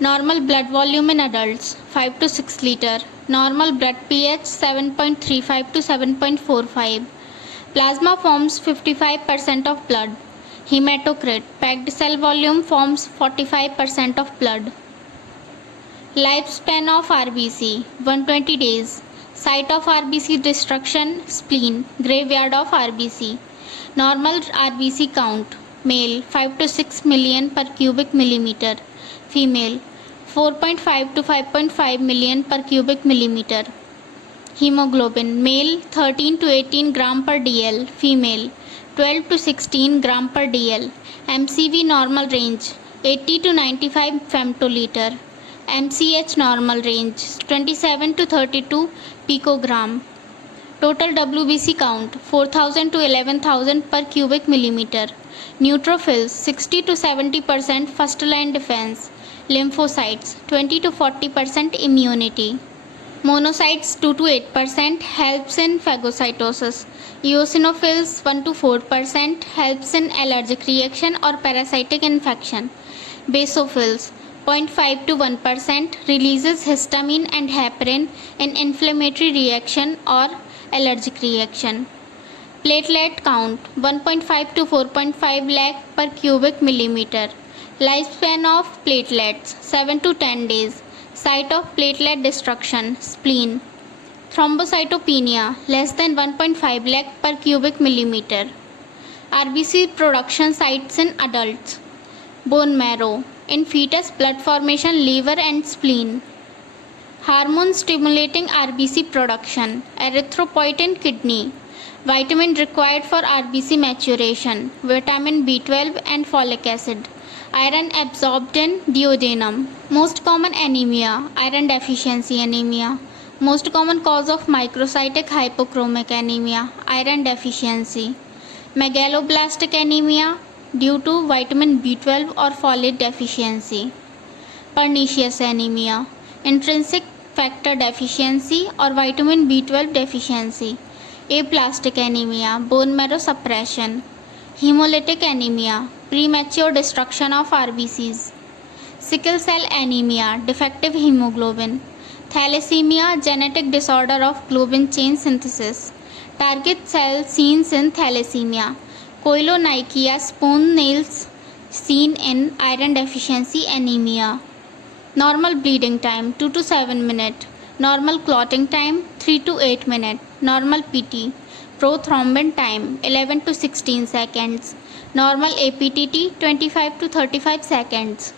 Normal blood volume in adults 5 to 6 liter. Normal blood pH 7.35 to 7.45. Plasma forms 55% of blood. Hematocrit packed cell volume forms 45% of blood. Lifespan of RBC 120 days. Site of RBC destruction spleen, graveyard of RBC. Normal RBC count male 5 to 6 million per cubic millimeter. Female 4.5 to 5.5 million per cubic millimeter. Hemoglobin male 13 to 18 gram per dl, female 12 to 16 gram per dl. MCV normal range 80 to 95 femtoliter. MCH normal range 27 to 32 picogram. Total WBC count 4000 to 11000 per cubic millimeter. Neutrophils 60 to 70% first line defense. Lymphocytes 20 to 40% immunity. Monocytes 2 to 8% helps in phagocytosis. Eosinophils 1 to 4% helps in allergic reaction or parasitic infection. Basophils 0.5 to 1% releases histamine and heparin in inflammatory reaction or allergic reaction. Platelet count 1.5 to 4.5 lakh per cubic millimeter. Lifespan of platelets 7 to 10 days. Site of platelet destruction spleen. Thrombocytopenia less than 1.5 lakh per cubic millimeter. RBC production sites in adults. Bone marrow. In fetus blood formation liver and spleen. Hormone stimulating RBC production. Erythropoietin kidney. Vitamin required for RBC maturation. Vitamin B12 and folic acid. Iron absorbed in duodenum. Most common anemia. Iron deficiency anemia. Most common cause of microcytic hypochromic anemia. Iron deficiency. Megaloblastic anemia due to vitamin B12 or folate deficiency. Pernicious anemia. Intrinsic factor deficiency or vitamin B12 deficiency. Aplastic anemia. Bone marrow suppression. Hemolytic anemia. Premature destruction of RBCs. Sickle cell anemia. Defective hemoglobin. Thalassemia. Genetic disorder of globin chain synthesis. Target cell scenes in thalassemia. Koilonychia spoon nails seen in iron deficiency anemia. Normal bleeding time 2 to 7 minutes. Normal clotting time 3 to 8 minutes. Normal PT. Prothrombin time 11 to 16 seconds. Normal APTT 25 to 35 seconds.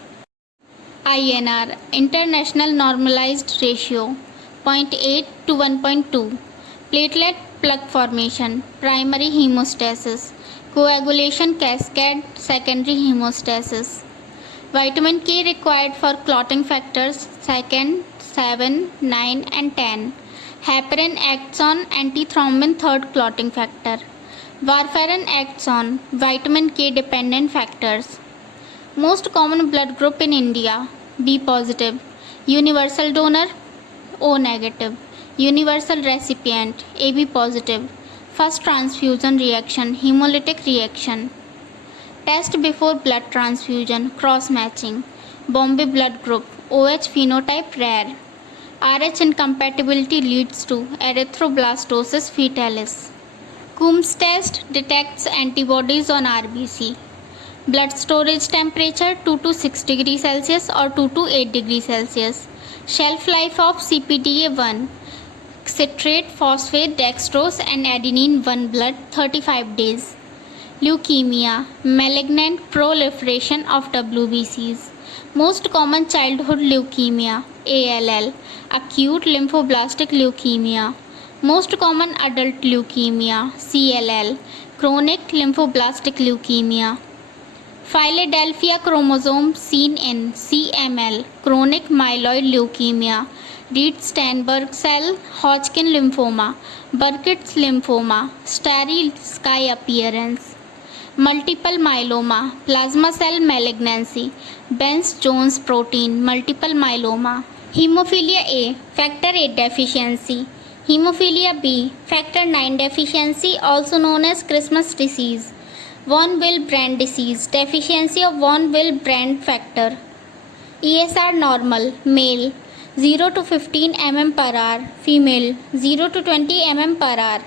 INR International Normalized Ratio 0.8 to 1.2. Platelet plug formation. Primary hemostasis. Coagulation cascade. Secondary hemostasis. Vitamin K required for clotting factors 2nd, 7, 9 and 10. Heparin acts on antithrombin third clotting factor. Warfarin acts on vitamin K dependent factors. Most common blood group in India B positive. Universal donor O negative. Universal recipient AB positive. First transfusion reaction hemolytic reaction. Test before blood transfusion cross matching. Bombay blood group OH phenotype rare. RH incompatibility leads to erythroblastosis fetalis. Coombs test detects antibodies on RBC. Blood storage temperature 2 to 6 degrees Celsius or 2 to 8 degrees Celsius. Shelf life of CPDA1, citrate, phosphate, dextrose and adenine 1 blood 35 days. Leukemia, malignant proliferation of WBCs. Most common childhood leukemia ALL, acute lymphoblastic leukemia. Most common adult leukemia CLL, chronic lymphoblastic leukemia. Philadelphia chromosome seen in CML, chronic myeloid leukemia. Reed-Steinberg cell, Hodgkin lymphoma, Burkitt's lymphoma, starry sky appearance. Multiple myeloma, plasma cell malignancy, Bence-Jones protein, multiple myeloma. Hemophilia A, factor 8 deficiency. Hemophilia B, factor 9 deficiency, also known as Christmas disease. Von Willebrand disease, deficiency of von Willebrand factor. ESR normal, male 0 to 15 mm per hour, female 0 to 20 mm per hour.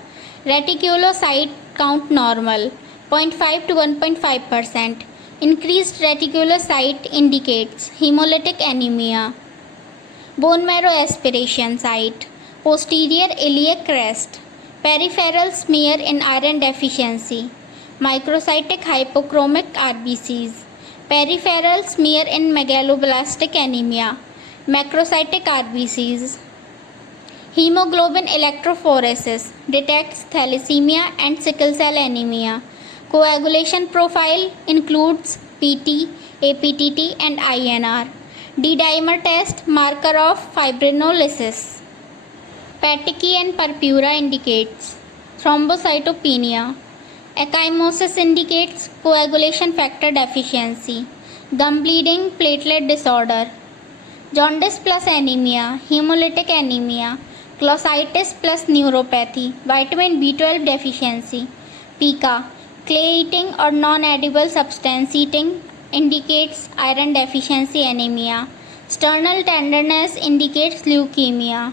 Reticulocyte count normal 0.5 to 1.5%. Increased reticulocyte indicates hemolytic anemia. Bone marrow aspiration site, posterior iliac crest, peripheral smear in iron deficiency, microcytic hypochromic RBCs, peripheral smear in megaloblastic anemia, macrocytic RBCs. Hemoglobin electrophoresis detects thalassemia and sickle cell anemia. Coagulation profile includes PT, APTT and INR. D-dimer test marker of fibrinolysis. Petechiae and purpura indicates thrombocytopenia. Ecchymosis indicates coagulation factor deficiency. Gum bleeding, platelet disorder. Jaundice plus anemia, hemolytic anemia, glossitis plus neuropathy, vitamin B12 deficiency. Pica, clay eating or non-edible substance eating indicates iron deficiency anemia. Sternal tenderness indicates leukemia.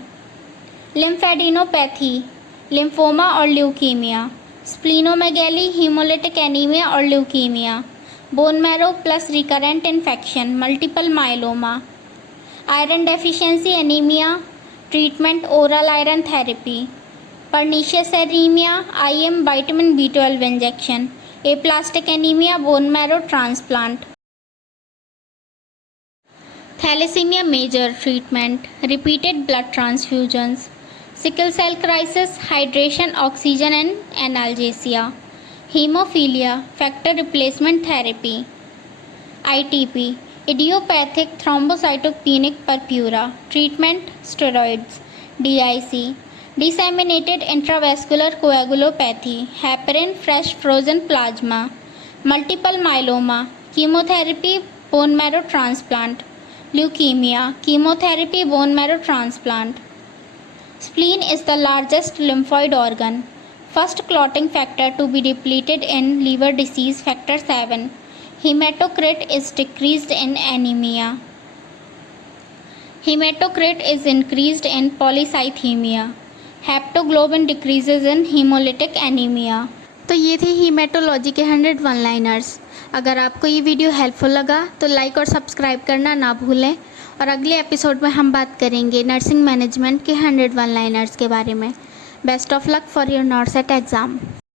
Lymphadenopathy, lymphoma or leukemia. Splenomegaly, hemolytic anemia or leukemia. Bone marrow plus recurrent infection, multiple myeloma. Iron deficiency anemia, treatment oral iron therapy. Pernicious anemia, IM vitamin B12 injection. Aplastic anemia, bone marrow transplant. Thalassemia major treatment, repeated blood transfusions. Sickle cell crisis, hydration, oxygen and analgesia. Hemophilia, factor replacement therapy. ITP, idiopathic thrombocytopenic purpura, treatment steroids. DIC, disseminated intravascular coagulopathy, heparin, fresh frozen plasma. Multiple myeloma, chemotherapy, bone marrow transplant. Leukemia, chemotherapy, bone marrow transplant. Spleen is the largest lymphoid organ. First clotting factor to be depleted in liver disease, factor 7. Hematocrit is decreased in anemia. Hematocrit is increased in polycythemia. Haptoglobin decreases in hemolytic anemia. तो ये थी haematology के 100 one liners. अगर आपको ये video helpful लगा तो like और सब्सक्राइब करना ना भूलें, और अगले एपिसोड में हम बात करेंगे नर्सिंग मैनेजमेंट के 100 वन लाइनर्स के बारे में। Best of luck for your नॉर्सेट exam.